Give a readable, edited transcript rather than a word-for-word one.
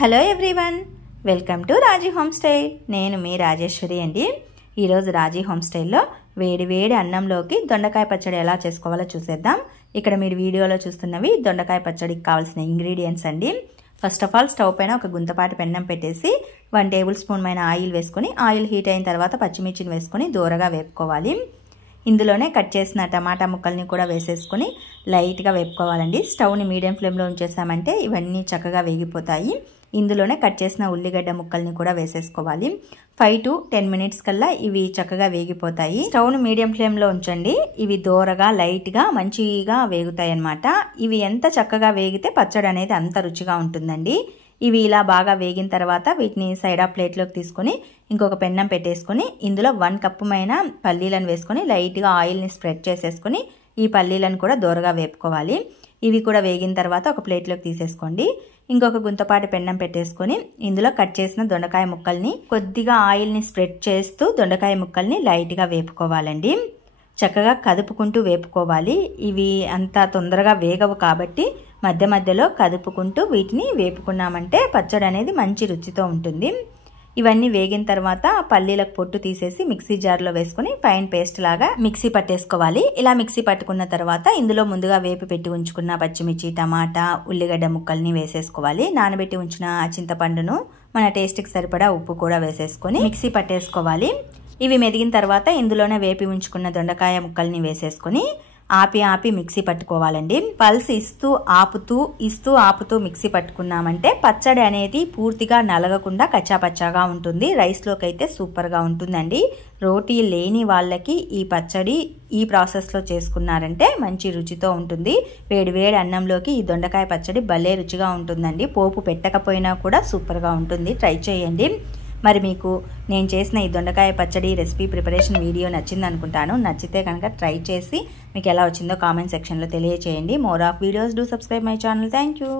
Hello everyone, welcome to Raji home style. నేను మీ రాజేశ్వరి అండి. ఈరోజు రాజీ హోమ్ స్టైల్లో వేడి వేడి అన్నంలోకి దొండకాయ పచ్చడి ఎలా చేసుకోవాలో చూసేద్దాం. ఇక్కడ మీరు వీడియోలో చూస్తున్నవి దొండకాయ పచ్చడికి కావాల్సిన ఇంగ్రీడియంట్స్ అండి. ఫస్ట్ ఆఫ్ ఆల్ స్టవ్ పైన ఒక గుంతపాటి పెన్నం పెట్టేసి 1 టేబుల్ స్పూన్ మైన ఆయిల్ వేసుకొని, ఆయిల్ హీట్ అయిన తర్వాత పచ్చిమిర్చిని వేసుకొని దూరగా వేపుకోవాలి. ఇందులోనే కట్ చేసిన టమాటా ముక్కల్ని కూడా వేసేసుకొని లైట్గా వేపుకోవాలండి. స్టవ్ని మీడియం ఫ్లేమ్లో ఉంచేసామంటే ఇవన్నీ చక్కగా వేగిపోతాయి. ఇందులోనే కట్ చేసిన ఉల్లిగడ్డ ముక్కల్ని కూడా వేసేసుకోవాలి. 5 to 10 మినిట్స్ కల్లా ఇవి చక్కగా వేగిపోతాయి. స్టవ్ను మీడియం ఫ్లేమ్లో ఉంచండి. ఇవి దోరగా లైట్గా మంచిగా వేగుతాయి అన్నమాట. ఇవి ఎంత చక్కగా వేగితే పచ్చడి అనేది అంత రుచిగా ఉంటుందండి. ఇవి ఇలా బాగా వేగిన తర్వాత వీటిని సైడ్ ఆఫ్ ప్లేట్లోకి తీసుకొని ఇంకొక పెన్నం పెట్టేసుకొని ఇందులో 1 కప్పు మైన పల్లీలను వేసుకొని లైట్గా ఆయిల్ని స్ప్రెడ్ చేసేసుకొని ఈ పల్లీలను కూడా దోరగా వేపుకోవాలి. ఇవి కూడా వేగిన తర్వాత ఒక ప్లేట్లోకి తీసేసుకోండి. ఇంకొక గుంతపాటి పెన్నం పెట్టేసుకొని ఇందులో కట్ చేసిన దొండకాయ ముక్కల్ని కొద్దిగా ఆయిల్ని స్ప్రెడ్ చేస్తూ దొండకాయ ముక్కల్ని లైట్గా వేపుకోవాలండి. చక్కగా కదుపుకుంటూ వేపుకోవాలి. ఇవి అంత తొందరగా వేగవు కాబట్టి మధ్య మధ్యలో కదుపుకుంటూ వీటిని వేపుకున్నామంటే పచ్చడి అనేది మంచి రుచితో ఉంటుంది. ఇవన్నీ వేగిన తర్వాత పల్లీలకు పొట్టు తీసేసి మిక్సీ జార్లో వేసుకుని ఫైన్ పేస్ట్ లాగా మిక్సీ పట్టేసుకోవాలి. ఇలా మిక్సీ పట్టుకున్న తర్వాత ఇందులో ముందుగా వేపి పెట్టి ఉంచుకున్న పచ్చిమిర్చి, టమాటా, ఉల్లిగడ్డ ముక్కల్ని వేసేసుకోవాలి. నానబెట్టి ఉంచిన చింతపండును, మన టేస్ట్కి సరిపడా ఉప్పు కూడా వేసేసుకొని మిక్సీ పట్టేసుకోవాలి. ఇవి మెదిగిన తర్వాత ఇందులోనే వేపి ఉంచుకున్న దొండకాయ ముక్కల్ని వేసేసుకొని ఆపి మిక్సీ పట్టుకోవాలండి. పల్స్ ఇస్తూ ఆపుతూ మిక్సీ పట్టుకున్నామంటే పచ్చడి అనేది పూర్తిగా నలగకుండా కచ్చాపచ్చాగా ఉంటుంది. రైస్లోకి అయితే సూపర్గా ఉంటుందండి. రోటీ లేని వాళ్ళకి ఈ పచ్చడి ఈ ప్రాసెస్లో చేసుకున్నారంటే మంచి రుచితో ఉంటుంది. వేడి అన్నంలోకి ఈ దొండకాయ పచ్చడి భలే రుచిగా ఉంటుందండి. పోపు పెట్టకపోయినా కూడా సూపర్గా ఉంటుంది. ట్రై చేయండి. మరి మీకు నేను చేసిన ఈ దొండకాయ పచ్చడి రెసిపీ ప్రిపరేషన్ వీడియో నచ్చింది అనుకుంటాను. నచ్చితే కనుక ట్రై చేసి మీకు ఎలా వచ్చిందో కామెంట్ సెక్షన్లో తెలియచేయండి. More of videos do subscribe my channel. Thank you.